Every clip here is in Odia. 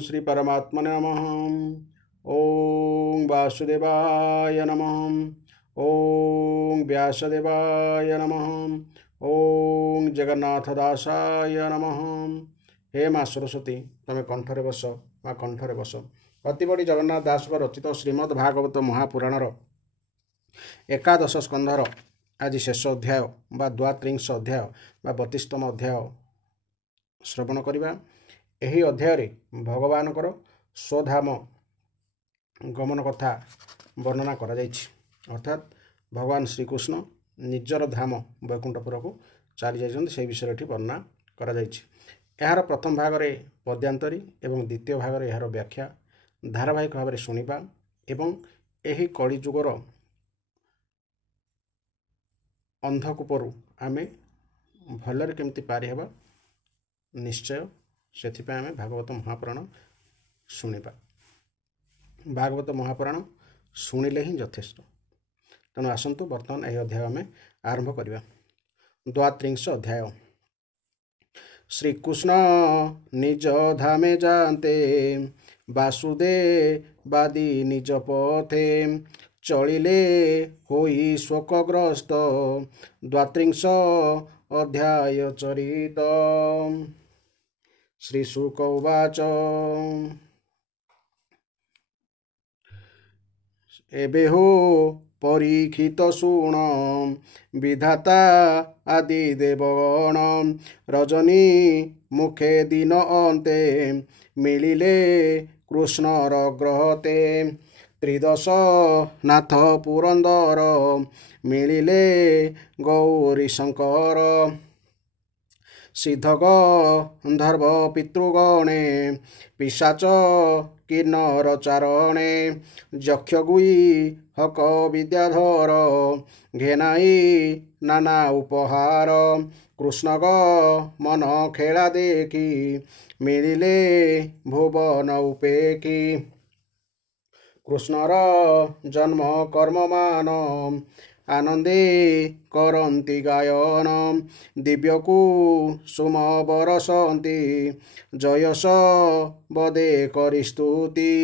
श्री परमात्मने नमः। ओं वासुदेवाय नमः। ओं व्यासदेवाय नमः। ओं जगन्नाथदासाय नमः। हे माँ सरस्वती तमें कंठरे बस, माँ कंठरे बस। अतिबड़ी जगन्नाथ दास रचित श्रीमद् भागवत महापुराणर एकादश स्कंधर आज शेष अध्याय बा द्वात्रिंश अध्याय बा 32तम अध्याय श्रवण करिबा। एही अध्याय रे भगवानकर स्वधाम गमन कथा वर्णना करा जायछि। अर्थात भगवान श्रीकृष्ण निजर धाम वैकुंठपुर को चली जाइछन्ति, से विषय एठी वर्णना करा जायछि। एहार प्रथम भाग रे पद्यांतरी एवं द्वितीय भाग रे एहार व्याख्या धारावाहिक भाव में शुणिबा एवं एही कली जुगर अंधकूपरू आमे भलरे केमती पारि हेबा निश्चय सेथिपाई आमे भागवत महापुराण शुणिबा। भागवत महापुराण शुणिले ही यथेष्ट। तेणु आसंतु वर्तमान यह अध्याय आमे आरंभ करिबा। द्वात्रिंश अध्याय। श्रीकृष्ण निज धामे जाते वासुदेवादि निज पथे चलिले होई शोकग्रस्त। द्वात्रिंश अध्याय चरित। श्रीशुक उवाच एबे हो परीक्षित शुण विधाता आदि देवगण रजनी मुखे दिन अन्ते मिलिले कृष्णर ग्रहते। त्रिदश नाथ पुरंदर मिलिले गौरी शंकर। सिद्धक गंधर्व पितृगणे पिशाच किन्नर चारणे। यक्षगुई हक विद्याधर घेनाई नाना उपहार। कृष्णग मन खेला देखी मिलिले भुवन उपेखी। कृष्णर जन्म कर्म मान आनंदे करन्ति गायन। दिव्यकु सुम बरसन्ति जयस बदे करिस्तुति।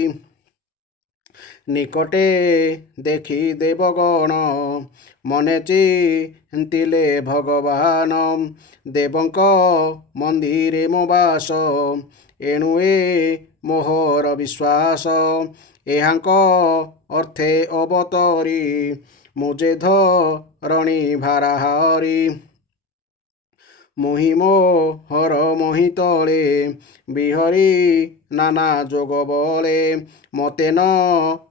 निकटे देखी देवगण मने चिंतिले भगवान। देवंक मंदिरे मो बास एणु ए मोहर विश्वास। एहांक अर्थे अवतरी मुझे धरणी भाराहारी। मोहिमो हर मोहितले बिहरी नाना जोग बले। मते न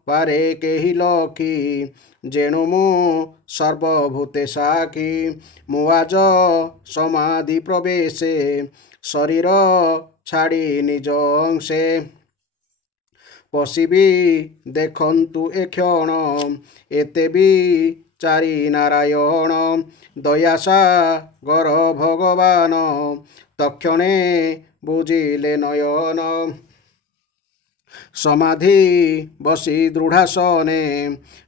पारे केहि लखी जेणु मु सर्वभूते साखी। मुआज समाधि प्रवेशे शरीर छाड़ी निज अंशे। पशिबी देखंतु ए क्षण एते भी चारि नारायण। दयासागर भगवान तक्षणे बुझिले नयन। समाधि बसी दृढ़ासने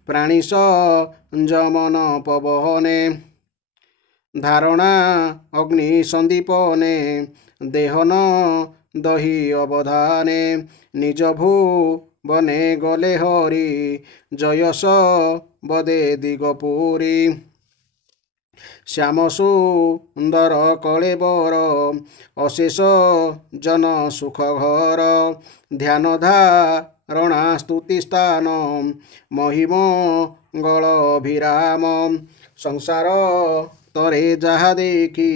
प्राणिश जमन पवने। धारणा अग्नि संदीपने देहन दही अवधाने। निज भुवने गले हरि जयस बदे दिगपुरी। श्याम सुंदर कलेबर अशेष जन सुख घर। ध्यान धारणा स्तुति स्थान महिम गल अभिराम। संसार तरे जहा देखी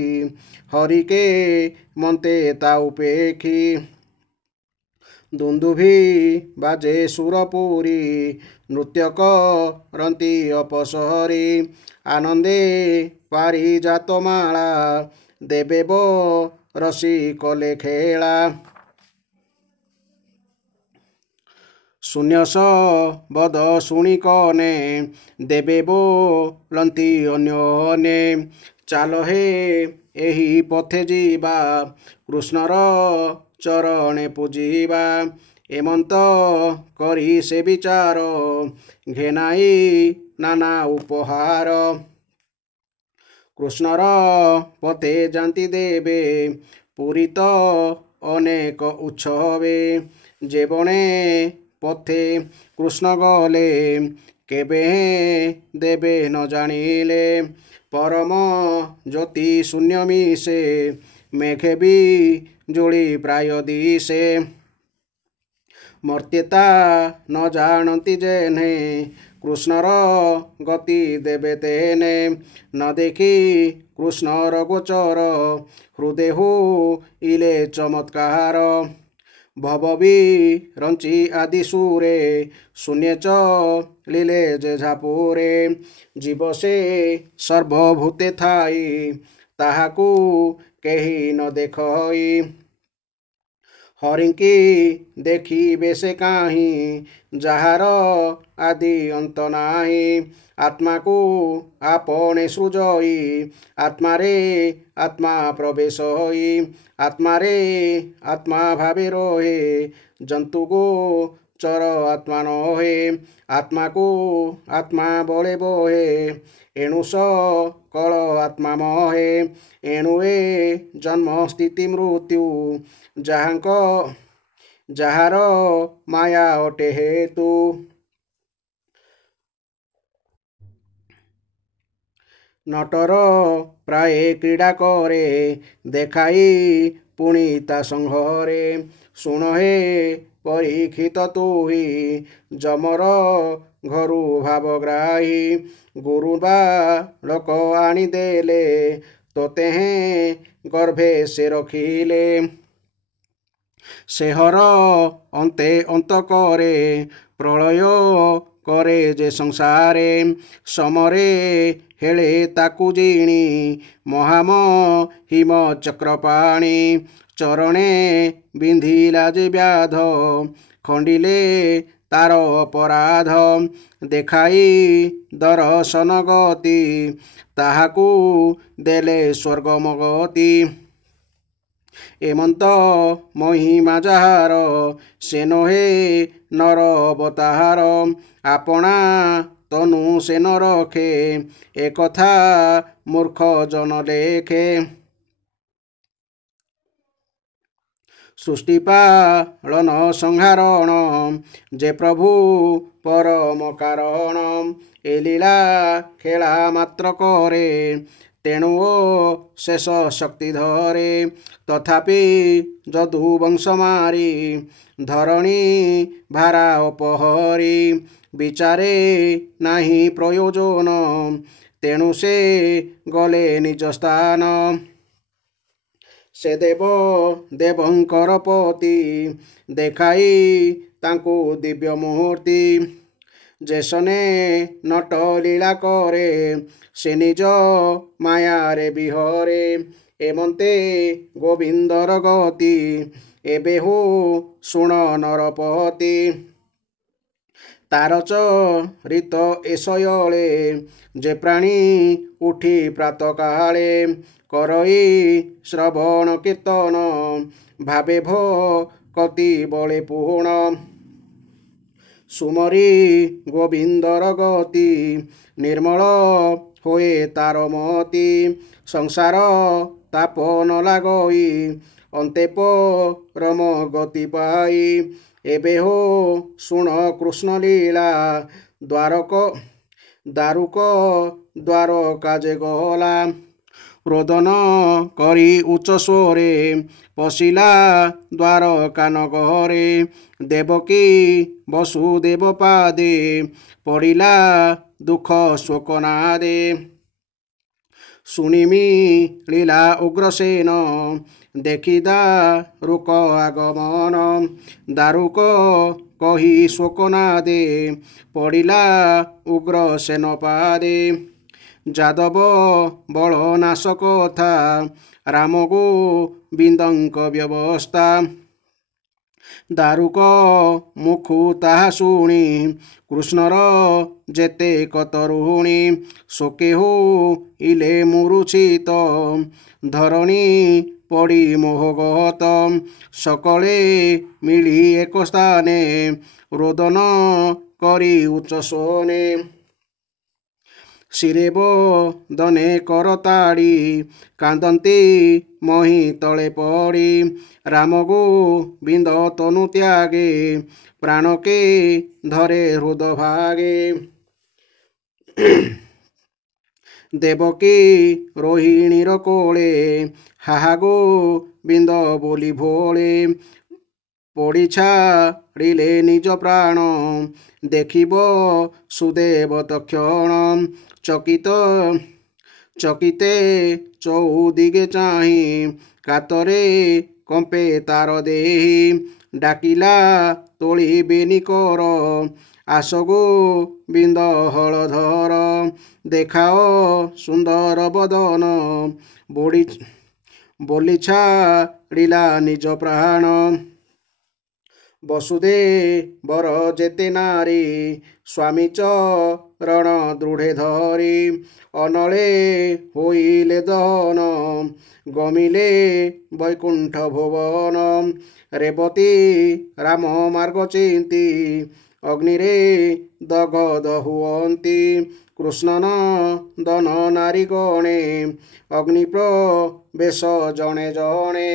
हरिके मन्ते ता उपेखी। दुंदुभि बाजे सुरपुरी नृत्य करन्ति अपसरी। आनंदे पारिजातमाला देवेब रसी कले खेला। शून्यस बद शुणिकने देवे बोलंती अन्योने। चाल हे एही पथे जीवा कृष्णर चरणे पूजिबा। एमंत करी से विचार घेनाई नाना उपहार। कृष्णर पथे जांति देवे पुरी तो अनेक उत्सवे। जेबणे पथे कृष्ण गले केबे देबे न जानिले परम ज्योति शून्य मिसे मेघे भी जोड़ी प्राय दिशे मर्त्यता न जानती जेने कृष्णर गति देवे तेने न देखी कृष्णर गोचर हृदय हो इले चमत्कार भवबी रंची आदि सुरे शून्य च लीले जे झापुरे जीव से सर्वभूते थाई ताहाकू केही न देखई हरिंकी देखिबे से काहीं जहार आदि अंत नाही आत्मा को आपने सृजई आत्मारे आत्मा प्रवेश होई आत्मारे आत्मा भावे रहे जंतु को चर आत्मा नहे आत्मा को आत्मा बले बहे एणु स कल आत्मा महे एणु ए जन्म स्थिति मृत्यु जाहार माया अटे हेतु नटर प्राय क्रीड़ा करे देखाई पुणी ता संघरे शुण हे परीक्षित तुही जमर घरु भावग्राही गुरु बा लोक आनीदेले तोते हैं गर्भे से रखिले सेहर अंते अंत करे प्रलय करे जे संसारे समरे हेले ताकू जिणी महाम हिम चक्रपाणी चरणे बिंधिला जे व्याध खंडिले तार अपराध देखाई दर्शन गति ताहाकू देले स्वर्गम गति एमंत महिमा जाहार से नहे नर अवतार आपणा तनु से न रखे एकथा मूर्ख जन लेखे सृष्टि पालन संहारण जे प्रभु परम कारण ए लीला खेला मात्र करे तेणु शेष शक्ति धरे तथापि जदु वंश मारी धरणी भारा अपहरी विचारे नाही प्रयोजन तेणु से गले निज स्थान से देव देवंकर पति देखाई तांकु दिव्य मूर्ति जेसने नट लीला करे से निज माया रे बिहरे एमंते गोविंदर गति एबे हो शुण नरपति तार चरित एसयले जे प्राणी उठी प्रात काले करई श्रवण कीर्तन भावे भक्ति बले पूर्ण सुमरी गोविंदर गति निर्मल होए तार मति संसार ताप न लागई अंते परम गति पाई एबे हो शुण कृष्ण लीला दारुक द्वारका जे गला रोदन करी उच्च स्वरे पशिला द्वारका नगरे देवकी वसुदेव पादे पड़िला दुख शोकनादे शुणिमी लीला उग्रसेन देखी दारुक आगमन दारुक कही शोकनादे पड़िला उग्रसेन पादे जादव बल नाशक था राम गोविंदंक व्यवस्था दारुक मुखु ताहा शुणी कृष्णर जेते कतरुणी शोके हो इले मुरुचित धरणी पड़ी मोहगत सकले मिली एक स्थाने रोदन करी उच्च सोने ଶିରେବ ଦନେ କରତାଡ଼ି କାନ୍ଦନ୍ତି ମହି ତଳେ ପଡ଼ି ରାମ ଗୋବିନ୍ଦ ତନୁ ତ୍ୟାଗେ ପ୍ରାଣକେ ଧରେ ହୃଦ ଭାଗେ ଦେବକୀ ରୋହିଣୀର କୋଳେ ହାହା ଗୋବିନ୍ଦ ବୋଲି ଭୋଳେ ପଡ଼ି ଛାଡ଼ିଲେ ନିଜ ପ୍ରାଣ ଦେଖିବ ସୁଦେବ ତକ୍ଷଣ ଚକିତେ ଚଉଦିଗେ ଚାହିଁ କାତରେ କମ୍ପେ ତାର ଦେହି ଡାକିଲା ତୋଳିବେନି କର ଆସ ଗୋବିନ୍ଦ ହଳଧର ଦେଖାଅ ସୁନ୍ଦର ବଦନ ବୋଲି ଛାଡ଼ିଲା ନିଜ ପ୍ରାଣ ବସୁଦେବର ଯେତେ ନାରୀ ସ୍ୱାମୀ ଚରଣ ଦୃଢ଼େ ଧରି ଅନଳେ ହୋଇଲେ ଦହନ ଗମିଲେ ବୈକୁଣ୍ଠ ଭୁବନ ରେବତୀ ରାମ ମାର୍ଗ ଚିନ୍ତି ଅଗ୍ନିରେ ଦଗଦ ହୁଅନ୍ତି କୃଷ୍ଣ ନନ୍ଦନ ନାରୀ ଗଣେ ଅଗ୍ନି ପ୍ରବେଶ ଜଣେ ଜଣେ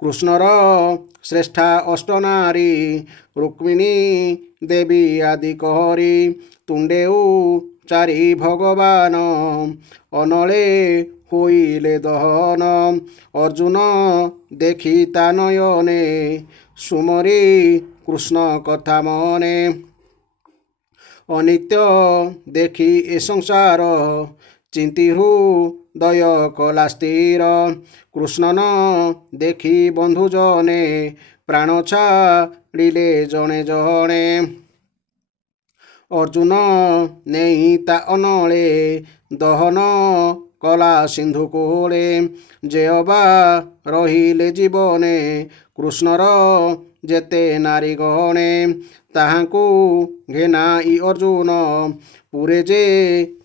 କୃଷ୍ଣର ଶ୍ରେଷ୍ଠା ଅଷ୍ଟନାରୀ ରୁକ୍ମିଣୀ ଦେବୀ ଆଦି କରି ତୁଣ୍ଡେ ଚାରି ଭଗବାନ ଅନଳେ ହୋଇଲେ ଦହନ ଅର୍ଜୁନ ଦେଖି ତା ନୟନେ ସୁମରି କୃଷ୍ଣ କଥା ମନେ ଅନିତ୍ୟ ଦେଖି ଏ ସଂସାର ଚିନ୍ତି ହୃଦୟ କଲା ସ୍ଥିର କୃଷ୍ଣ ନ ଦେଖି ବନ୍ଧୁ ଜନେ ପ୍ରାଣ ଛାଡ଼ିଲେ ଜଣେ ଜଣେ ଅର୍ଜୁନ ନେଇ ତା ଅନଳେ ଦହନ କଲା ସିନ୍ଧୁ କୋଳେ ଯେ ଅବା ରହିଲେ ଜୀବନେ କୃଷ୍ଣର ଯେତେ ନାରୀ ଗଣେ ତାହାଙ୍କୁ ଘେନାଇ ଅର୍ଜୁନ ପୁରେ ଯେ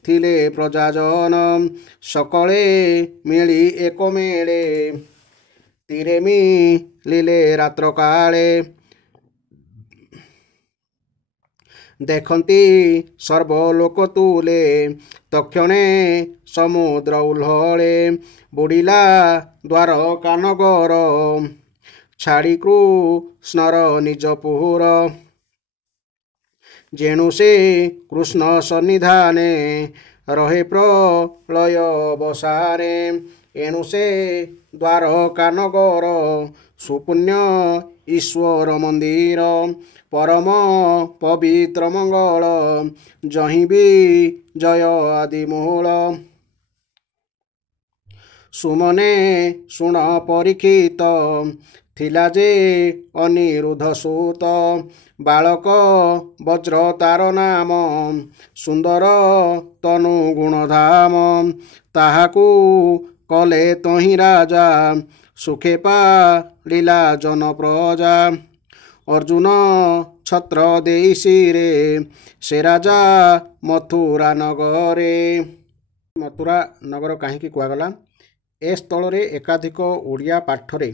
ଥିଲେ ପ୍ରଜାଜନ ସକଳେ ମିଳି ଏକ ମେଳେ ତୀରେ ମିଳିଲେ ରାତ୍ର କାଳେ ଦେଖନ୍ତି ସର୍ବଲୋକ ତୁଲେ ତକ୍ଷଣେ ସମୁଦ୍ର ଉଲ୍ହଳେ ବୁଡ଼ିଲା ଦ୍ୱାରକା ନଗର ଛାଡ଼ି କୃଷ୍ଣର ନିଜ ପୁର ଯେଣୁ ସେ କୃଷ୍ଣ ସନ୍ନିଧାନେ ରହେ ପ୍ରଳୟ ବସାରେ ଏଣୁ ସେ ଦ୍ୱାରକା ନଗର ସୁପୁଣ୍ୟ ଈଶ୍ୱର ମନ୍ଦିର ପରମ ପବିତ୍ର ମଙ୍ଗଳ ଜହିଁ ବିଜୟ ଆଦି ମୂଳ ସୁମନେ ଶୁଣ ପରୀକ୍ଷିତ ଥିଲା ଯେ ଅନିରୁଦ୍ଧ ସୁତ ବାଳକ ବଜ୍ର ତାର ନାମ ସୁନ୍ଦର ତନୁ ଗୁଣଧାମ ତାହାକୁ କଲେ ତହିଁ ରାଜା ସୁଖେ ପାଳିଲା ଜନ ପ୍ରଜା ଅର୍ଜୁନ ଛତ୍ର ଦେଇ ଶିରେ ସେ ରାଜା ମଥୁରା ନଗରେ ମଥୁରା ନଗର କାହିଁକି କୁହାଗଲା ଏ ସ୍ଥଳରେ ଏକାଧିକ ଓଡ଼ିଆ ପାଠରେ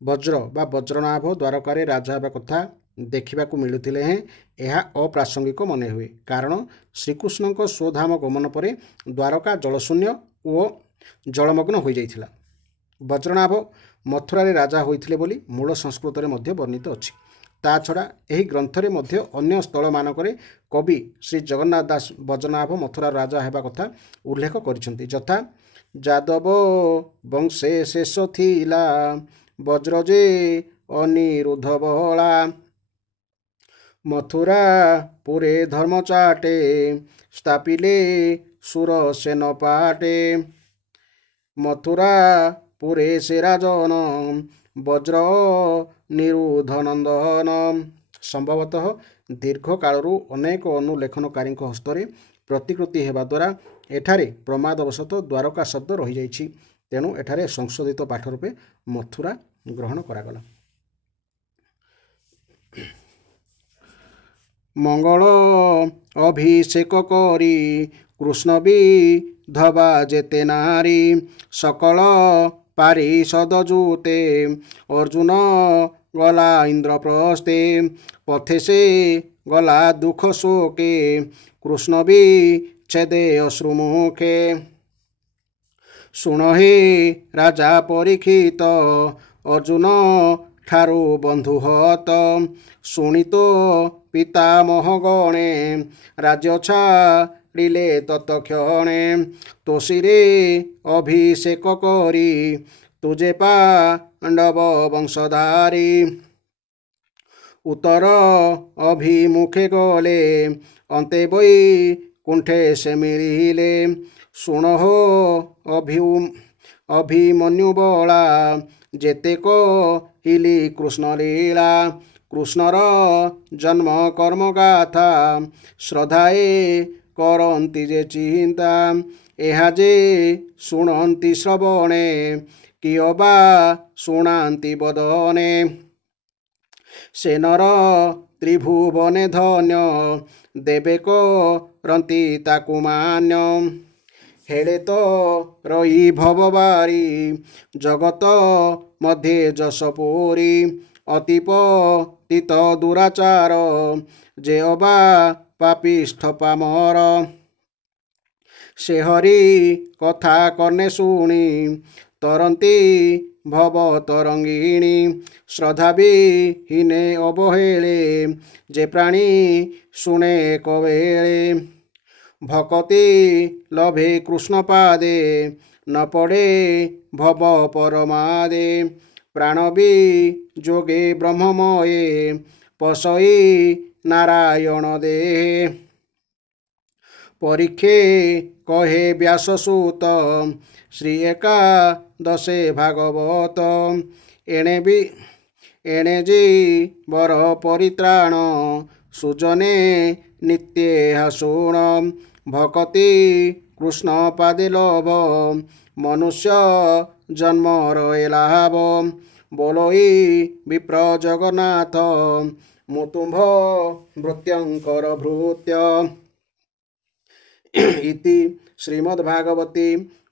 ବଜ୍ର ବା ବଜ୍ରନାଭ ଦ୍ୱାରକାରେ ରାଜା ହେବା କଥା ଦେଖିବାକୁ ମିଳୁଥିଲେ ହେଁ ଏହା ଅପ୍ରାସଙ୍ଗିକ ମନେ ହୁଏ କାରଣ ଶ୍ରୀକୃଷ୍ଣଙ୍କ ସ୍ୱଧାମ ଗମନ ପରେ ଦ୍ୱାରକା ଜଳଶୂନ୍ୟ ଓ ଜଳମଗ୍ନ ହୋଇଯାଇଥିଲା ବଜ୍ରନାଭ ମଥୁରାରେ ରାଜା ହୋଇଥିଲେ ବୋଲି ମୂଳ ସଂସ୍କୃତରେ ମଧ୍ୟ ବର୍ଣ୍ଣିତ ଅଛି ତା ଛଡ଼ା ଏହି ଗ୍ରନ୍ଥରେ ମଧ୍ୟ ଅନ୍ୟ ସ୍ଥଳମାନଙ୍କରେ କବି ଶ୍ରୀ ଜଗନ୍ନାଥ ଦାସ ବଜ୍ରନାଭ ମଥୁରାର ରାଜା ହେବା କଥା ଉଲ୍ଲେଖ କରିଛନ୍ତି ଯଥା ଯାଦବ ବଂଶେ ଶେଷ ଥିଲା ବଜ୍ର ଯେ ଅନିରୁଦ୍ଧ ବହଳା ମଥୁରା ପୁରେ ଧର୍ମ ଚାଟେ ସ୍ଥାପିଲେ ସୁରସେନ ପାଟେ ମଥୁରା ପୁରେ ସେ ରାଜନ ବଜ୍ର ନିରୁଦ୍ଧ ନନ୍ଦନ ସମ୍ଭବତଃ ଦୀର୍ଘ କାଳରୁ ଅନେକ ଅନୁଲେଖନକାରୀଙ୍କ ହସ୍ତରେ ପ୍ରତିକୃତି ହେବା ଦ୍ୱାରା ଏଠାରେ ପ୍ରମାଦବଶତଃ ଦ୍ୱାରକା ଶବ୍ଦ ରହିଯାଇଛି ତେଣୁ ଏଠାରେ ସଂଶୋଧିତ ପାଠ ରୂପେ ମଥୁରା ଗ୍ରହଣ କରାଗଲା ମଙ୍ଗଳ ଅଭିଷେକ କରି କୃଷ୍ଣ ବିଧବା ଯେତେ ନାରୀ ସକଳ ପାରିଷଦ ଜୁତେ ଅର୍ଜୁନ ଗଲା ଇନ୍ଦ୍ରପ୍ରସ୍ତେ ପଥେ ସେ ଗଲା ଦୁଃଖ ଶୋକେ କୃଷ୍ଣ ବି ଛେଦେ ଅଶ୍ରୁମୁଖେ। ଶୁଣ ହେ ରାଜା ପରୀକ୍ଷିତ ଅର୍ଜୁନ ଠାରୁ ବନ୍ଧୁ ହତ। ଶୁଣିତ ପିତାମହ ଗଣେ ରାଜ୍ୟ ଛାଡ଼ିଲେ ତତକ୍ଷଣେ। ତୋଷିରେ ଅଭିଷେକ କରି ତୁଜେ ପାଣ୍ଡବ ବଂଶଧାରୀ। ଉତ୍ତର ଅଭିମୁଖେ ଗଲେ ଅନ୍ତେ ବୈକୁଣ୍ଠେ ସେ ମିଳିଲେ। ଶୁଣ ହୋ ଅଭିମନ୍ୟୁ ବଳା ଯେତେ କହିଲି କୃଷ୍ଣ ଲୀଳା। କୃଷ୍ଣର ଜନ୍ମ କର୍ମ ଗାଥା ଶ୍ରଦ୍ଧାଏ କରନ୍ତି ଯେ ଚିନ୍ତା। ଏହା ଯେ ଶୁଣନ୍ତି ଶ୍ରବଣେ କିଏ ବା ଶୁଣାନ୍ତି ବଦନେ। ସେ ନର ତ୍ରିଭୁବନେ ଧନ୍ୟ ଦେବେ କରନ୍ତି ତାକୁ ମାନ୍ୟ। ହେଳେ ତ ରହି ଭବବାରୀ ଜଗତ ମଧ୍ୟେ ଯଶପୁରୀ। ଅତି ପତିତ ଦୁରାଚାର ଯେ ଅବା ପାପିଷ୍ଠ ପାମର। ସେ ହରି କଥା କର୍ଣ୍ଣେ ଶୁଣି ତରନ୍ତି ଭବ ତରଙ୍ଗିଣୀ। ଶ୍ରଦ୍ଧା ବିହୀନେ ଅବହେଳେ ଯେ ପ୍ରାଣୀ ଶୁଣେ କବେଳେ। ଭକତି ଲଭେ କୃଷ୍ଣ ପାଦେ ନ ପଡ଼େ ଭବ ପରମାଦେ। ପ୍ରାଣ ଯୋଗେ ବ୍ରହ୍ମମୟେ ପଶଇ ନାରାୟଣ ଦେହେ। ପରୀକ୍ଷେ କହେ ବ୍ୟାସସୂତ ଶ୍ରୀ ଏକାଦଶେ ଭାଗବତ। ଏଣେ ଜୀବର ପରିତ୍ରାଣ ସୁଜନେ ନିତ୍ୟେ ଶୁଣ। ଭକତି କୃଷ୍ଣ ପାଦେ ଲଭ ମନୁଷ୍ୟ ଜନ୍ମର ଲାଭ। ବୋଲୋଇ ବିପ୍ର ଜଗନ୍ନାଥ ମୁଁ ତୁମ୍ଭ ଭୃତ୍ୟଙ୍କର ଭୃତ୍ୟ। ଇତି ଶ୍ରୀମଦ୍ଭାଗବତେ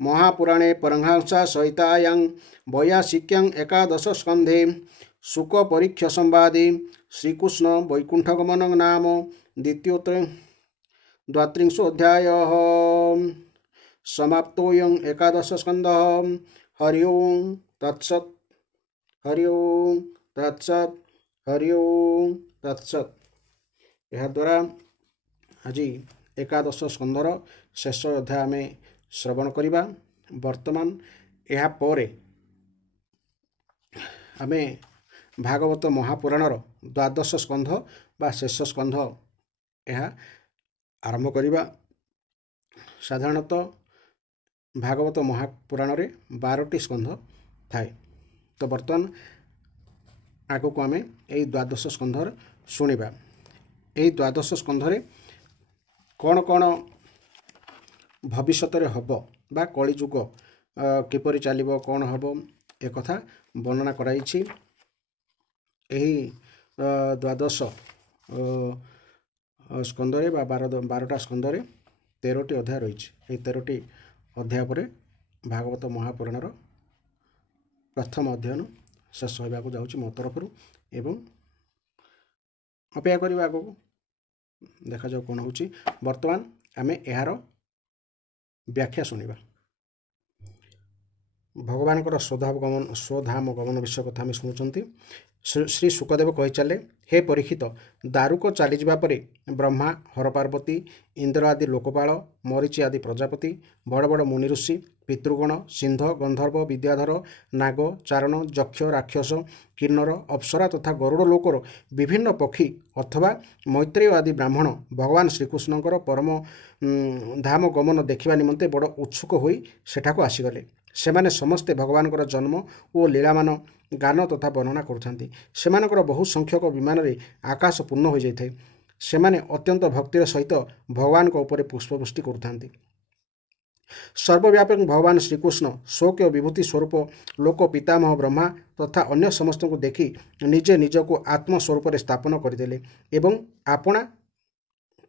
ମହାପୁରାଣେ ପରମହଂସ ସଂହିତାୟାଂ ବୈୟାସିକ୍ୟାଂ ଏକାଦଶ ସ୍କନ୍ଧେ ଶୁକ ପରୀକ୍ଷ ସମ୍ବାଦେ ଶ୍ରୀକୃଷ୍ଣ ବୈକୁଣ୍ଠଗମନ ନାମ ଦ୍ୱାତ୍ରିଂଶो ଅଧ୍ୟାୟः ସମାପ୍ତୋऽୟଂ ଏକାଦଶ ସ୍କନ୍ଧः। ହରି ଓಂ ତତ୍ସତ୍। ହରି ଓಂ ତତ୍ସତ୍। ହରି ଓಂ ତତ୍ସତ୍। ଏହାଦ୍ୱାରା ଆଜି ଏକାଦଶ ସ୍କନ୍ଧର ଶେଷ ଅଧ୍ୟାୟ ଆମେ ଶ୍ରବଣ କରିବା। ବର୍ତ୍ତମାନ ଏହାପରେ ଆମେ ଭାଗବତ ମହାପୁରାଣର ଦ୍ୱାଦଶ ସ୍କନ୍ଧ ବା ଶେଷ ସ୍କନ୍ଧ ଏହା ଆରମ୍ଭ କରିବା। ସାଧାରଣତଃ ଭାଗବତ ମହାପୁରାଣରେ 12ଟି ସ୍କନ୍ଧ ଥାଏ। ତ ବର୍ତ୍ତମାନ ଆଗକୁ ଆମେ ଏହି ଦ୍ୱାଦଶ ସ୍କନ୍ଧର ଶୁଣିବା। ଏହି ଦ୍ୱାଦଶ ସ୍କନ୍ଧରେ କ'ଣ କ'ଣ ଭବିଷ୍ୟତରେ ହେବ ବା କଳିଯୁଗ କିପରି ଚାଲିବ, କ'ଣ ହେବ, ଏକଥା ବର୍ଣ୍ଣନା କରାଯାଇଛି। ଏହି ଦ୍ୱାଦଶ ସ୍କନ୍ଧରେ ବା 12ଟା ସ୍କନ୍ଧରେ 13ଟି ଅଧ୍ୟାୟ ରହିଛି। ଏହି 13ଟି ଅଧ୍ୟାୟ ପରେ ଭାଗବତ ମହାପୁରାଣର ପ୍ରଥମ ଅଧ୍ୟୟନ ଶେଷ ହେବାକୁ ଯାଉଛି ମୋ ତରଫରୁ ଏବଂ ଅପେକ୍ଷା କରିବା ଆଗକୁ ଦେଖାଯାଉ କ'ଣ ହେଉଛି। ବର୍ତ୍ତମାନ ଆମେ ଏହାର ବ୍ୟାଖ୍ୟା ଶୁଣିବା। ଭଗବାନଙ୍କର ସ୍ୱଧାମ ଗମନ ବିଷୟ କଥା ଆମେ ଶୁଣୁଛନ୍ତି। ଶ୍ରୀ ଶୁକଦେବ କହିଚାଲେ, ହେ ପରୀକ୍ଷିତ, ଦାରୁକ ଚାଲିଯିବା ପରେ ବ୍ରହ୍ମା, ହରପାର୍ବତୀ, ଇନ୍ଦ୍ର ଆଦି ଲୋକପାଳ, ମରିଚି ଆଦି ପ୍ରଜାପତି, ବଡ଼ ବଡ଼ ମୁନି ଋଷି, ପିତୃଗଣ, ସିନ୍ଧ, ଗନ୍ଧର୍ବ, ବିଦ୍ୟାଧର, ନାଗ, ଚାରଣ, ଯକ୍ଷ, ରାକ୍ଷସ, କିନ୍ନର, ଅପ୍ସରା ତଥା ଗରୁଡ଼ ଲୋକର ବିଭିନ୍ନ ପକ୍ଷୀ ଅଥବା ମୈତ୍ରେୟ ଆଦି ବ୍ରାହ୍ମଣ ଭଗବାନ ଶ୍ରୀକୃଷ୍ଣଙ୍କର ପରମ ଧାମ ଗମନ ଦେଖିବା ନିମନ୍ତେ ବଡ଼ ଉତ୍ସୁକ ହୋଇ ସେଠାକୁ ଆସିଗଲେ। ସେମାନେ ସମସ୍ତେ ଭଗବାନଙ୍କର ଜନ୍ମ ଓ ଲୀଳାମାନ ଗାନ ତଥା ବର୍ଣ୍ଣନା କରୁଥାନ୍ତି। ସେମାନଙ୍କର ବହୁ ସଂଖ୍ୟକ ବିମାନରେ ଆକାଶ ପୂର୍ଣ୍ଣ ହୋଇଯାଇଥାଏ। ସେମାନେ ଅତ୍ୟନ୍ତ ଭକ୍ତିର ସହିତ ଭଗବାନଙ୍କ ଉପରେ ପୁଷ୍ପବୃଷ୍ଟି କରୁଥାନ୍ତି। ସର୍ବବ୍ୟାପକ ଭଗବାନ ଶ୍ରୀକୃଷ୍ଣ ଶୋକ ଓ ବିଭୂତି ସ୍ୱରୂପ ଲୋକ ପିତାମହ ବ୍ରହ୍ମା ତଥା ଅନ୍ୟ ସମସ୍ତଙ୍କୁ ଦେଖି ନିଜେ ନିଜକୁ ଆତ୍ମ ସ୍ୱରୂପରେ ସ୍ଥାପନ କରିଦେଲେ ଏବଂ ଆପଣା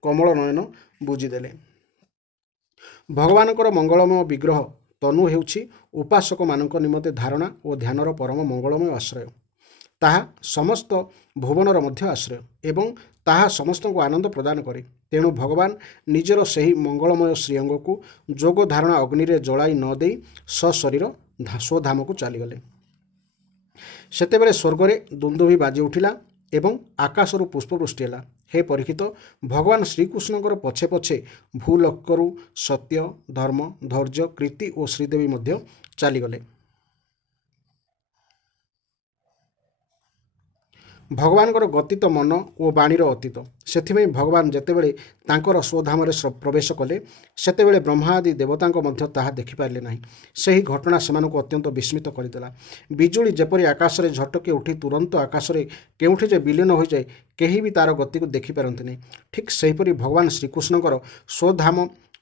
କମଳ ନୟନ ବୁଜିଦେଲେ। ଭଗବାନଙ୍କର ମଙ୍ଗଳମୟ ବିଗ୍ରହ ତନୁ ହେଉଛି ଉପାସକମାନଙ୍କ ନିମନ୍ତେ ଧାରଣା ଓ ଧ୍ୟାନର ପରମ ମଙ୍ଗଳମୟ ଆଶ୍ରୟ। ତାହା ସମସ୍ତ ଭୁବନର ମଧ୍ୟ ଆଶ୍ରୟ ଏବଂ ତାହା ସମସ୍ତଙ୍କୁ ଆନନ୍ଦ ପ୍ରଦାନ କରେ। ତେଣୁ ଭଗବାନ ନିଜର ସେହି ମଙ୍ଗଳମୟ ଶ୍ରୀଅଙ୍ଗକୁ ଯୋଗ ଧାରଣା ଅଗ୍ନିରେ ଜଳାଇ ନ ଦେଇ ସଶରୀର ସ୍ୱଧାମକୁ ଚାଲିଗଲେ। ସେତେବେଳେ ସ୍ୱର୍ଗରେ ଦୁନ୍ଦୁଭି ବାଜି ଉଠିଲା ଏବଂ ଆକାଶରୁ ପୁଷ୍ପବୃଷ୍ଟି ହେଲା। ହେ ପରୀକ୍ଷିତ, ଭଗବାନ ଶ୍ରୀକୃଷ୍ଣଙ୍କର ପଛେ ପଛେ ଭୂଲୋକରୁ ସତ୍ୟ, ଧର୍ମ, ଧୈର୍ଯ୍ୟ, କୀର୍ତ୍ତି ଓ ଶ୍ରୀଦେବୀ ମଧ୍ୟ ଚାଲିଗଲେ। ଭଗବାନଙ୍କର ଗତି ତ ମନ ଓ ବାଣୀର ଅତୀତ। ସେଥିପାଇଁ ଭଗବାନ ଯେତେବେଳେ ତାଙ୍କର ସ୍ୱଧାମରେ ପ୍ରବେଶ କଲେ ସେତେବେଳେ ବ୍ରହ୍ମା ଆଦି ଦେବତାଙ୍କ ମଧ୍ୟ ତାହା ଦେଖିପାରିଲେ ନାହିଁ। ସେହି ଘଟଣା ସେମାନଙ୍କୁ ଅତ୍ୟନ୍ତ ବିସ୍ମିତ କରିଦେଲା। ବିଜୁଳି ଯେପରି ଆକାଶରେ ଝଟକି ଉଠି ତୁରନ୍ତ ଆକାଶରେ କେଉଁଠି ଯେ ବିଲୀନ ହୋଇଯାଏ, କେହି ବି ତା'ର ଗତିକୁ ଦେଖିପାରନ୍ତି ନାହିଁ। ଠିକ୍ ସେହିପରି ଭଗବାନ ଶ୍ରୀକୃଷ୍ଣଙ୍କର ସ୍ୱଧାମ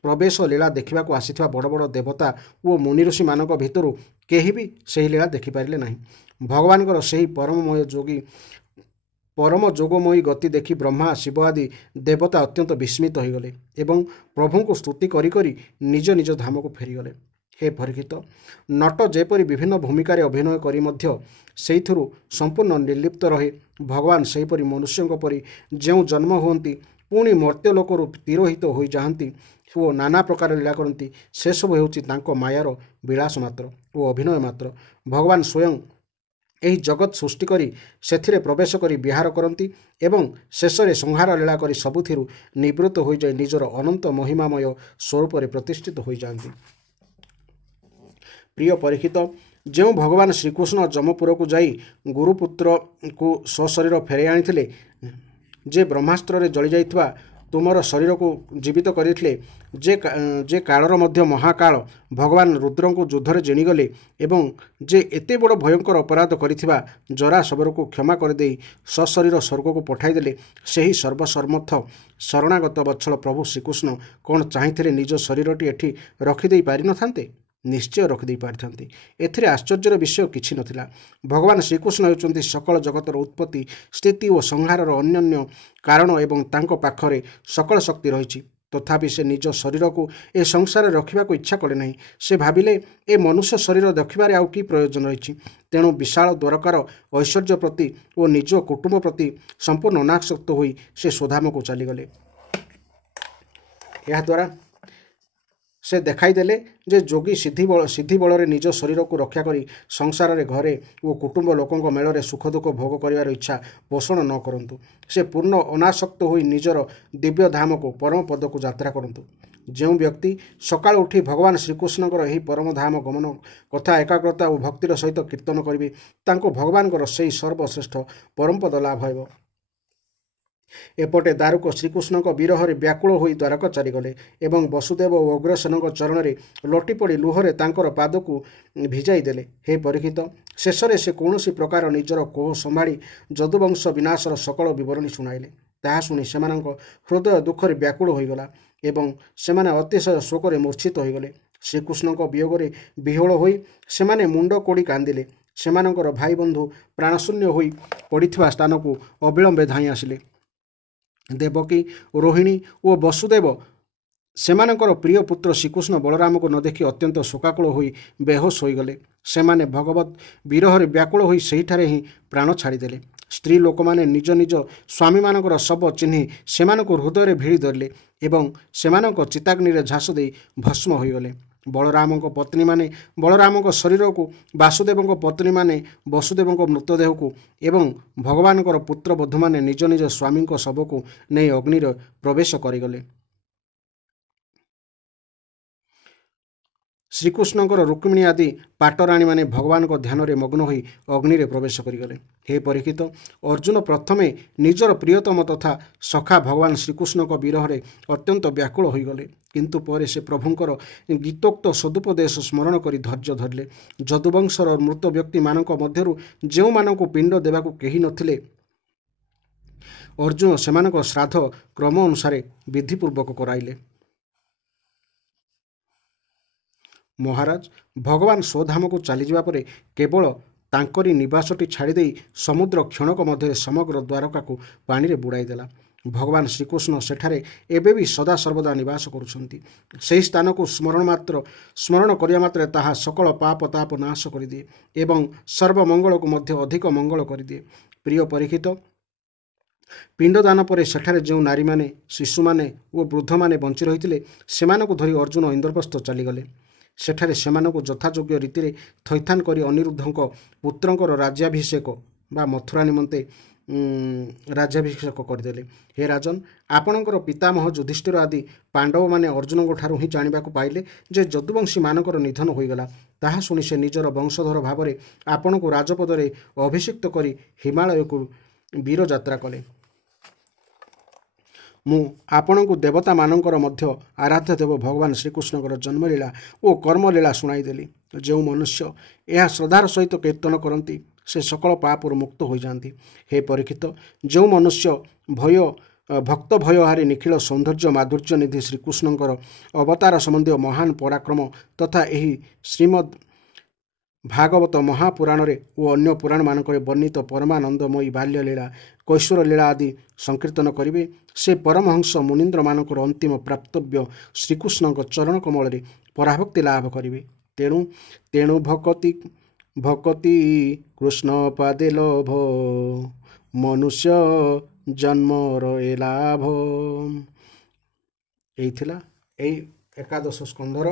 ପ୍ରବେଶ ଲୀଳା ଦେଖିବାକୁ ଆସିଥିବା ବଡ଼ ବଡ଼ ଦେବତା ଓ ମୁନିଋଷିମାନଙ୍କ ଭିତରୁ କେହି ବି ସେହି ଲୀଳା ଦେଖିପାରିଲେ ନାହିଁ। ଭଗବାନଙ୍କର ସେହି ପରମ ଯୋଗମୟୀ ଗତି ଦେଖି ବ୍ରହ୍ମା, ଶିବ ଆଦି ଦେବତା ଅତ୍ୟନ୍ତ ବିସ୍ମିତ ହୋଇଗଲେ ଏବଂ ପ୍ରଭୁଙ୍କୁ ସ୍ତୁତି କରି କରି ନିଜ ନିଜ ଧାମକୁ ଫେରିଗଲେ। ହେ ପରୀକ୍ଷିତ, ନଟ ଯେପରି ବିଭିନ୍ନ ଭୂମିକାରେ ଅଭିନୟ କରି ମଧ୍ୟ ସେଇଥିରୁ ସମ୍ପୂର୍ଣ୍ଣ ନିର୍ଲିପ୍ତ ରହେ, ଭଗବାନ ସେହିପରି ମନୁଷ୍ୟଙ୍କ ପରି ଯେଉଁ ଜନ୍ମ ହୁଅନ୍ତି ପୁଣି ମର୍ତ୍ତ୍ୟଲୋକରୁ ତିରୋହିତ ହୋଇଯାଆନ୍ତି ଓ ନାନା ପ୍ରକାର ଲୀଳା କରନ୍ତି, ସେସବୁ ହେଉଛି ତାଙ୍କ ମାୟାର ବିଳାସ ମାତ୍ର ଓ ଅଭିନୟ ମାତ୍ର। ଭଗବାନ ସ୍ୱୟଂ ଏହି ଜଗତ ସୃଷ୍ଟି କରି ସେଥିରେ ପ୍ରବେଶ କରି ବିହାର କରନ୍ତି ଏବଂ ଶେଷରେ ସଂହାର ଲୀଳା କରି ସବୁଥିରୁ ନିବୃତ୍ତ ହୋଇଯାଇ ନିଜର ଅନନ୍ତ ମହିମାମୟ ସ୍ୱରୂପରେ ପ୍ରତିଷ୍ଠିତ ହୋଇଯାଆନ୍ତି। ପ୍ରିୟ ପରୀକ୍ଷିତ, ଯେଉଁ ଭଗବାନ ଶ୍ରୀକୃଷ୍ଣ ଯମପୁରକୁ ଯାଇ ଗୁରୁପୁତ୍ରକୁ ସଶରୀର ଫେରାଇ ଆଣିଥିଲେ, ଯେ ବ୍ରହ୍ମାସ୍ତ୍ରରେ ଜଳିଯାଇଥିବା ତୁମର ଶରୀରକୁ ଜୀବିତ କରିଥିଲେ, ଯେ କାଳର ମଧ୍ୟ ମହାକାଳ ଭଗବାନ ରୁଦ୍ରଙ୍କୁ ଯୁଦ୍ଧରେ ଜିଣିଗଲେ ଏବଂ ଯେ ଏତେ ବଡ଼ ଭୟଙ୍କର ଅପରାଧ କରିଥିବା ଜରାସବରକୁ କ୍ଷମା କରିଦେଇ ସଶରୀର ସ୍ୱର୍ଗକୁ ପଠାଇଦେଲେ, ସେହି ସର୍ବସମର୍ଥ ଶରଣାଗତ ବତ୍ସଳ ପ୍ରଭୁ ଶ୍ରୀକୃଷ୍ଣ କ'ଣ ଚାହିଁଥିଲେ ନିଜ ଶରୀରଟି ଏଠି ରଖିଦେଇ ପାରିନଥାନ୍ତେ? ନିଶ୍ଚୟ ରଖିଦେଇ ପାରିଥାନ୍ତି। ଏଥିରେ ଆଶ୍ଚର୍ଯ୍ୟର ବିଷୟ କିଛି ନଥିଲା। ଭଗବାନ ଶ୍ରୀକୃଷ୍ଣ ହେଉଛନ୍ତି ସକଳ ଜଗତର ଉତ୍ପତ୍ତି, ସ୍ଥିତି ଓ ସଂହାରର ଅନ୍ୟାନ୍ୟ କାରଣ ଏବଂ ତାଙ୍କ ପାଖରେ ସକଳ ଶକ୍ତି ରହିଛି। ତଥାପି ସେ ନିଜ ଶରୀରକୁ ଏ ସଂସାରରେ ରଖିବାକୁ ଇଚ୍ଛା କଲେ ନାହିଁ। ସେ ଭାବିଲେ, ଏ ମନୁଷ୍ୟ ଶରୀର ରଖିବାରେ ଆଉ କି ପ୍ରୟୋଜନ ରହିଛି? ତେଣୁ ବିଶାଳ ଦ୍ୱାରକାର ଐଶ୍ୱର୍ଯ୍ୟ ପ୍ରତି ଓ ନିଜ କୁଟୁମ୍ବ ପ୍ରତି ସମ୍ପୂର୍ଣ୍ଣ ଅନାସକ୍ତ ହୋଇ ସେ ସ୍ୱଧାମକୁ ଚାଲିଗଲେ। ଏହାଦ୍ୱାରା ସେ ଦେଖାଇଦେଲେ ଯେ ଯୋଗୀ ସିଦ୍ଧି ବଳରେ ନିଜ ଶରୀରକୁ ରକ୍ଷା କରି ସଂସାରରେ ଘରେ ଓ କୁଟୁମ୍ବ ଲୋକଙ୍କ ମେଳରେ ସୁଖ ଦୁଃଖ ଭୋଗ କରିବାର ଇଚ୍ଛା ପୋଷଣ ନ କରନ୍ତୁ। ସେ ପୂର୍ଣ୍ଣ ଅନାସକ୍ତ ହୋଇ ନିଜର ଦିବ୍ୟ ଧାମକୁ ପରମ ପଦକୁ ଯାତ୍ରା କରନ୍ତୁ। ଯେଉଁ ବ୍ୟକ୍ତି ସକାଳୁ ଉଠି ଭଗବାନ ଶ୍ରୀକୃଷ୍ଣଙ୍କର ଏହି ପରମ ଧାମ ଗମନ କଥା ଏକାଗ୍ରତା ଓ ଭକ୍ତିର ସହିତ କୀର୍ତ୍ତନ କରିବେ, ତାଙ୍କୁ ଭଗବାନଙ୍କର ସେହି ସର୍ବଶ୍ରେଷ୍ଠ ପରମପଦ ଲାଭ ହେବ। ଏପଟେ ଦାରୁକ ଶ୍ରୀକୃଷ୍ଣଙ୍କ ବିରହରେ ବ୍ୟାକୁଳ ହୋଇ ଦ୍ୱାରକା ଚାଲିଗଲେ ଏବଂ ବସୁଦେବ ଓ ଅଗ୍ରସେନଙ୍କ ଚରଣରେ ଲୋଟିପଡ଼ି ଲୁହରେ ତାଙ୍କର ପାଦକୁ ଭିଜାଇ ଦେଲେ। ହେ ପରୀକ୍ଷିତ, ଶେଷରେ ସେ କୌଣସି ପ୍ରକାର ନିଜର କୋହ ସମ୍ଭାଳି ଯଦୁବଂଶ ବିନାଶର ସକଳ ବିବରଣୀ ଶୁଣାଇଲେ। ତାହା ଶୁଣି ସେମାନଙ୍କ ହୃଦୟ ଦୁଃଖରେ ବ୍ୟାକୁଳ ହୋଇଗଲା ଏବଂ ସେମାନେ ଅତିଶୟ ଶୋକରେ ମୂର୍ଚ୍ଛିତ ହୋଇଗଲେ। ଶ୍ରୀକୃଷ୍ଣଙ୍କ ବିୟୋଗରେ ବିହ୍ୱଳ ହୋଇ ସେମାନେ ମୁଣ୍ଡ କୋଡ଼ି କାନ୍ଦିଲେ। ସେମାନଙ୍କର ଭାଇ ବନ୍ଧୁ ପ୍ରାଣଶୂନ୍ୟ ହୋଇ ପଡ଼ିଥିବା ସ୍ଥାନକୁ ଅବିଳମ୍ବେ ଧାଇଁ ଆସିଲେ। ଦେବକୀ, ରୋହିଣୀ ଓ ବସୁଦେବ ସେମାନଙ୍କର ପ୍ରିୟ ପୁତ୍ର ଶ୍ରୀକୃଷ୍ଣ ବଳରାମକୁ ନ ଦେଖି ଅତ୍ୟନ୍ତ ଶୋକାକୁଳ ହୋଇ ବେହୋସ ହୋଇଗଲେ। ସେମାନେ ଭଗବତ ବିରହରେ ବ୍ୟାକୁଳ ହୋଇ ସେହିଠାରେ ହିଁ ପ୍ରାଣ ଛାଡ଼ିଦେଲେ। ସ୍ତ୍ରୀ ଲୋକମାନେ ନିଜ ନିଜ ସ୍ୱାମୀମାନଙ୍କର ଶବ ଚିହ୍ନି ସେମାନଙ୍କୁ ହୃଦୟରେ ଭିଡ଼ି ଧରିଲେ ଏବଂ ସେମାନଙ୍କ ଚିତାଗ୍ନିରେ ଝାସ ଦେଇ ଭସ୍ମ ହୋଇଗଲେ। ବଳରାମଙ୍କ ପତ୍ନୀମାନେ ବଳରାମଙ୍କ ଶରୀରକୁ, ବାସୁଦେବଙ୍କ ପତ୍ନୀମାନେ ବସୁଦେବଙ୍କ ମୃତଦେହକୁ ଏବଂ ଭଗବାନଙ୍କର ପୁତ୍ରବଧୂମାନେ ନିଜ ନିଜ ସ୍ୱାମୀଙ୍କ ଶବକୁ ନେଇ ଅଗ୍ନିରେ ପ୍ରବେଶ କରିଗଲେ। ଶ୍ରୀକୃଷ୍ଣଙ୍କର ରୁକ୍ମିଣୀ ଆଦି ପାଟରାଣୀମାନେ ଭଗବାନଙ୍କ ଧ୍ୟାନରେ ମଗ୍ନ ହୋଇ ଅଗ୍ନିରେ ପ୍ରବେଶ କରିଗଲେ। ହେ ପରୀକ୍ଷିତ, ଅର୍ଜୁନ ପ୍ରଥମେ ନିଜର ପ୍ରିୟତମ ତଥା ସଖା ଭଗବାନ ଶ୍ରୀକୃଷ୍ଣଙ୍କ ବିରହରେ ଅତ୍ୟନ୍ତ ବ୍ୟାକୁଳ ହୋଇଗଲେ, କିନ୍ତୁ ପରେ ସେ ପ୍ରଭୁଙ୍କର ଗୀତୋକ୍ତ ସଦୁପଦେଶ ସ୍ମରଣ କରି ଧୈର୍ଯ୍ୟ ଧରିଲେ। ଯଦୁବଂଶର ମୃତ ବ୍ୟକ୍ତିମାନଙ୍କ ମଧ୍ୟରୁ ଯେଉଁମାନଙ୍କୁ ପିଣ୍ଡ ଦେବାକୁ କେହି ନଥିଲେ, ଅର୍ଜୁନ ସେମାନଙ୍କ ଶ୍ରାଦ୍ଧ କ୍ରମ ଅନୁସାରେ ବିଧିପୂର୍ବକ କରାଇଲେ। ମହାରାଜ, ଭଗବାନ ସ୍ୱଧାମକୁ ଚାଲିଯିବା ପରେ କେବଳ ତାଙ୍କରି ନିବାସଟି ଛାଡ଼ିଦେଇ ସମୁଦ୍ର କ୍ଷଣକ ମଧ୍ୟରେ ସମଗ୍ର ଦ୍ୱାରକାକୁ ପାଣିରେ ବୁଡ଼ାଇ ଦେଲା। ଭଗବାନ ଶ୍ରୀକୃଷ୍ଣ ସେଠାରେ ଏବେ ବି ସଦାସର୍ବଦା ନିବାସ କରୁଛନ୍ତି। ସେହି ସ୍ଥାନକୁ ସ୍ମରଣ କରିବା ମାତ୍ରେ ତାହା ସକଳ ପାପ ତାପ ନାଶ କରିଦିଏ ଏବଂ ସର୍ବମଙ୍ଗଳକୁ ମଧ୍ୟ ଅଧିକ ମଙ୍ଗଳ କରିଦିଏ। ପ୍ରିୟ ପରୀକ୍ଷିତ, ପିଣ୍ଡଦାନ ପରେ ସେଠାରେ ଯେଉଁ ନାରୀମାନେ ଶିଶୁମାନେ ଓ ବୃଦ୍ଧମାନେ ବଞ୍ଚି ରହିଥିଲେ ସେମାନଙ୍କୁ ଧରି ଅର୍ଜୁନ ଇନ୍ଦ୍ରପ୍ରସ୍ଥ ଚାଲିଗଲେ। ସେଠାରେ ସେମାନଙ୍କୁ ଯଥାଯୋଗ୍ୟ ରୀତିରେ ଥଇଥାନ କରି ଅନିରୁଦ୍ଧଙ୍କ ପୁତ୍ରଙ୍କର ରାଜ୍ୟାଭିଷେକ ବା ମଥୁରା ନିମନ୍ତେ ରାଜ୍ୟାଭିଷେକ କରିଦେଲେ। ହେ ରାଜନ, ଆପଣଙ୍କର ପିତାମହ ଯୁଧିଷ୍ଠିର ଆଦି ପାଣ୍ଡବମାନେ ଅର୍ଜୁନଙ୍କ ଠାରୁ ହିଁ ଜାଣିବାକୁ ପାଇଲେ ଯେ ଯଦୁବଂଶୀମାନଙ୍କର ନିଧନ ହୋଇଗଲା। ତାହା ଶୁଣି ସେ ନିଜର ବଂଶଧର ଭାବରେ ଆପଣଙ୍କୁ ରାଜପଦରେ ଅଭିଷିକ୍ତ କରି ହିମାଳୟକୁ ବୀରଯାତ୍ରା କଲେ। ମୁଁ ଆପଣଙ୍କୁ ଦେବତାମାନଙ୍କର ମଧ୍ୟ ଆରାଧ୍ୟ ଦେବ ଭଗବାନ ଶ୍ରୀକୃଷ୍ଣଙ୍କର ଜନ୍ମଲୀଳା ଓ କର୍ମଲୀଳା ଶୁଣାଇଦେଲି। ଯେଉଁ ମନୁଷ୍ୟ ଏହା ଶ୍ରଦ୍ଧାର ସହିତ କୀର୍ତ୍ତନ କରନ୍ତି ସେ ସକଳ ପାପରୁ ମୁକ୍ତ ହୋଇଯାଆନ୍ତି। ହେ ପରୀକ୍ଷିତ, ଯେଉଁ ମନୁଷ୍ୟ ଭକ୍ତ ଭୟହାରୀ ନିଖିଳ ସୌନ୍ଦର୍ଯ୍ୟ ମାଧୁର୍ଯ୍ୟ ନିଧି ଶ୍ରୀକୃଷ୍ଣଙ୍କର ଅବତାର ସମ୍ବନ୍ଧୀୟ ମହାନ ପରାକ୍ରମ ତଥା ଏହି ଶ୍ରୀମଦ୍ ଭାଗବତ ମହାପୁରାଣରେ ଓ ଅନ୍ୟ ପୁରାଣମାନଙ୍କରେ ବର୍ଣ୍ଣିତ ପରମାନନ୍ଦମୟୀ ବାଲ୍ୟଲୀଳା କୈଶୋର ଲୀଳା ଆଦି ସଂକୀର୍ତ୍ତନ କରିବେ, ସେ ପରମହଂସ ମୁନୀନ୍ଦ୍ରମାନଙ୍କର ଅନ୍ତିମ ପ୍ରାପ୍ତବ୍ୟ ଶ୍ରୀକୃଷ୍ଣଙ୍କ ଚରଣ କମଳରେ ପରାଭକ୍ତି ଲାଭ କରିବେ। ତେଣୁ ଭକତି କୃଷ୍ଣ ପାଦେ ଲୋଭ, ମନୁଷ୍ୟ ଜନ୍ମର ଏ ଲାଭ। ଏଇ ଥିଲା ଏଇ ଏକାଦଶ ସ୍କନ୍ଧର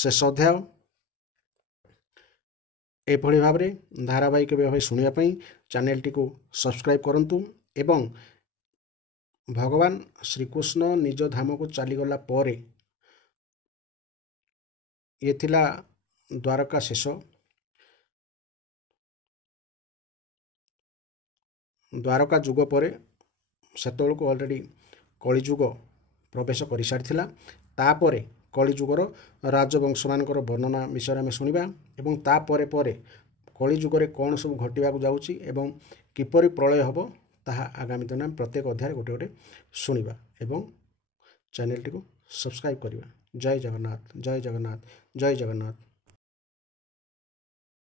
ଶେଷ ଅଧ୍ୟାୟ। ଏଭଳି ଭାବରେ ଧାରାବାହିକ ଭାବେ ଶୁଣିବା ପାଇଁ ଚ୍ୟାନେଲଟିକୁ ସବସ୍କ୍ରାଇବ୍ କରନ୍ତୁ ଏବଂ ଭଗବାନ ଶ୍ରୀକୃଷ୍ଣ ନିଜ ଧାମକୁ ଚାଲିଗଲା ପରେ ଇଏ ଥିଲା ଦ୍ୱାରକା ଶେଷ। ଦ୍ୱାରକା ଯୁଗ ପରେ ସେତେବେଳକୁ ଅଲରେଡ଼ି କଳିଯୁଗ ପ୍ରବେଶ କରିସାରିଥିଲା। ତାପରେ କଳିଯୁଗର ରାଜବଂଶମାନଙ୍କର ବର୍ଣ୍ଣନା ବିଷୟରେ ଆମେ ଶୁଣିବା ଏବଂ ତାପରେ ପରେ କଳିଯୁଗରେ କ'ଣ ସବୁ ଘଟିବାକୁ ଯାଉଛି ଏବଂ କିପରି ପ୍ରଳୟ ହେବ ତାହା ଆଗାମୀ ଦିନ ଆମେ ପ୍ରତ୍ୟେକ ଅଧ୍ୟାୟରେ ଗୋଟେ ଗୋଟେ ଶୁଣିବା ଏବଂ ଚ୍ୟାନେଲଟିକୁ ସବସ୍କ୍ରାଇବ୍ କରିବା। ଜୟ ଜଗନ୍ନାଥ, ଜୟ ଜଗନ୍ନାଥ, ଜୟ ଜଗନ୍ନାଥ।